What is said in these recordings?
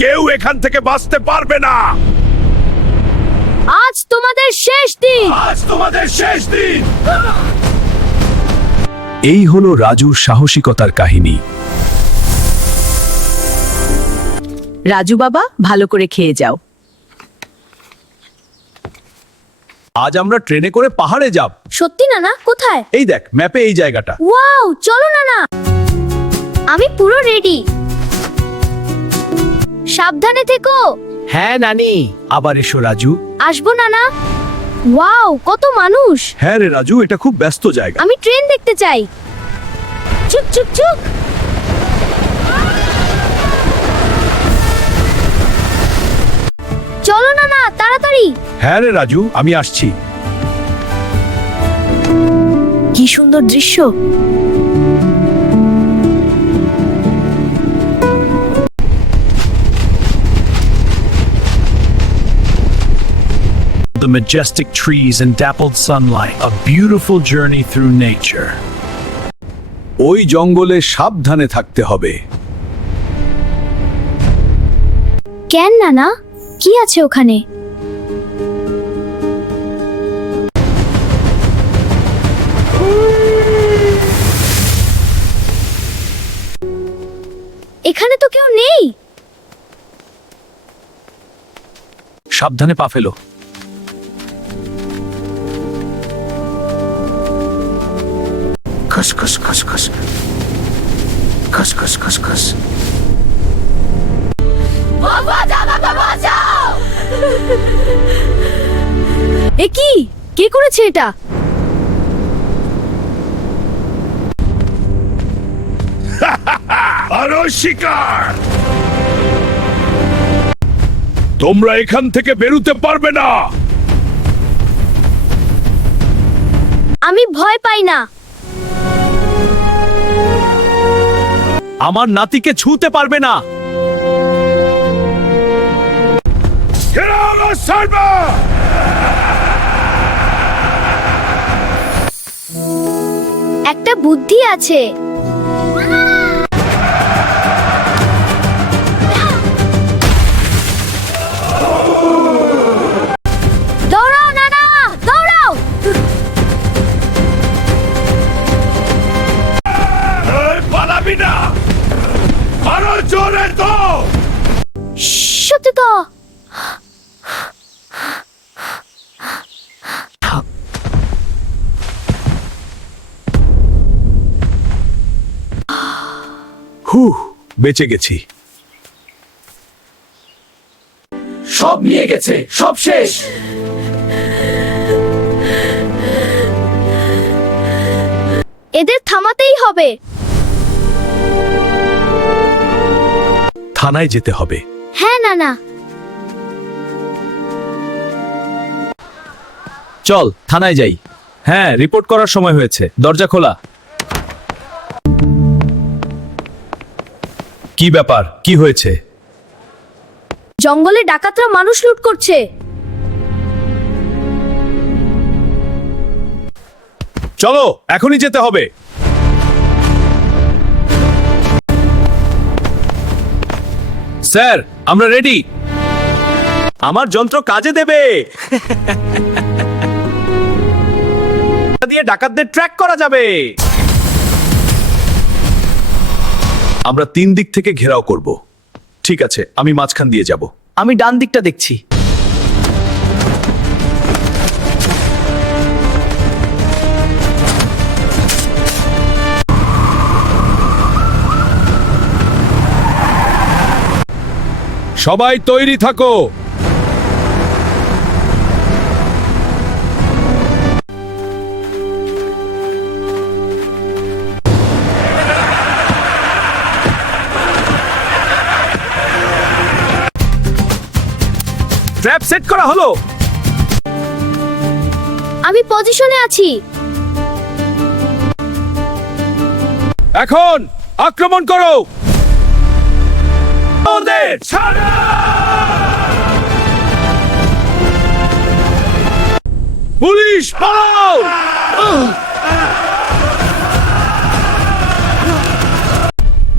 কেউ এখান থেকে বাঁচতে পারবে না। আজ তোমাদের শেষ দিন। আজ তোমাদের শেষ দিন। এই হলো রাজুর সাহসিকতার কাহিনী। রাজু বাবা ভালো করে খেয়ে যাও। আজ আমরা ট্রেনে করে পাহাড়ে যাব। সত্যি না না কোথায়? এই দেখ ম্যাপে এই জায়গাটা। ওয়াও চলো না না আমি পুরো রেডি। সাবধানে থেকো। হ্যাঁ নানি। আবার এসো রাজু। আসব না না ওয়াও কত মানুষ। হ্যাঁ রে রাজু এটা খুব ব্যস্ত জায়গা। আমি ট্রেন দেখতে চাই। চুপ চুপ চুপ। চলো না না তাড়াতাড়ি। হ্যাঁ রে রাজু আমি আসছি। কি সুন্দর দৃশ্য। The majestic trees and dappled sunlight, a beautiful journey through nature. ওই জঙ্গলে সাবধানে থাকতে হবে কেন না না কি আছে ওখানে এখানে তো কেউ নেই সাবধানে পা ফেলো Kas, kas, kas, kas? Kas, kas, kas, kas? কি? কে করেছে এটা? আরও শিকার! তোমরা এখান থেকে বেরুতে পারবে না! আমি ভয় পাই না। আমার নাতিকে ছুঁতে পারবে না। একটা বুদ্ধি আছে। হু বেঁচে গেছি। সব নিয়ে গেছে সব শেষ। এদের থামাতেই হবে। থানায় যেতে হবে। হ্যাঁ নানা। চল থানায় যাই। হ্যাঁ রিপোর্ট করার সময় হয়েছে। দরজা খোলা। কি ব্যাপার? কি হয়েছে? জঙ্গলে ডাকাতরা মানুষ লুট করছে। চলো এখনই যেতে হবে। স্যার আমরা রেডি। আমার যন্ত্র কাজে দেবে। দিয়ে ডাকাতদের ট্র্যাক করা যাবে। আমরা তিন দিক থেকে ঘেরাও করব। ঠিক আছে আমি মাঝখান দিয়ে যাব। আমি ডান দিকটা দেখছি। সবাই তৈরি থাকো। ট্র্যাপ সেট করা হলো। আমি পজিশনে আছি। এখন আক্রমণ করো। ওদের ছাড়া! পুলিশ পালাও।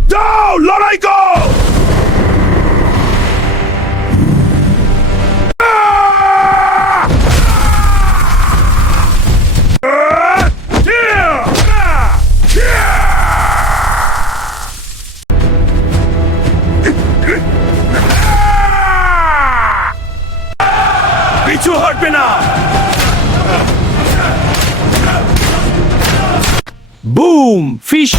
যাও লড়াই কর। থাকবে না বুম ফিশ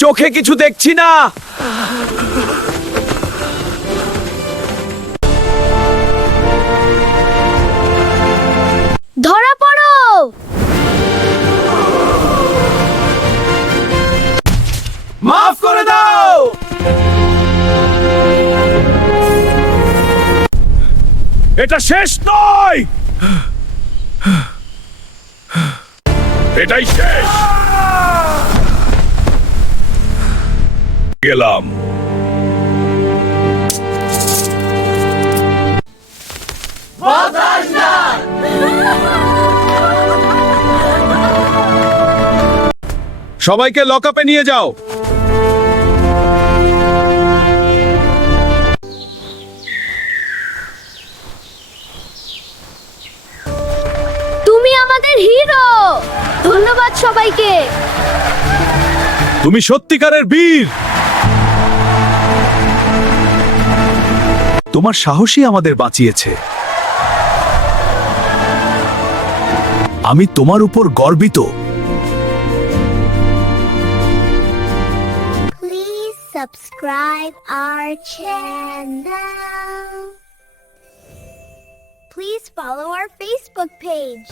চোখে কিছু দেখছি না। এটা শেষ নয়! এটাই শেষ! গেলাম। সবাইকে লকআপে নিয়ে যাও। আমাদের হিরো। ধন্যবাদ সবাইকে। তুমি সত্যিকারের বীর। তোমার সাহসী আমাদের বাঁচিয়েছে। আমি তোমার উপর গর্বিত। Please follow our Facebook page.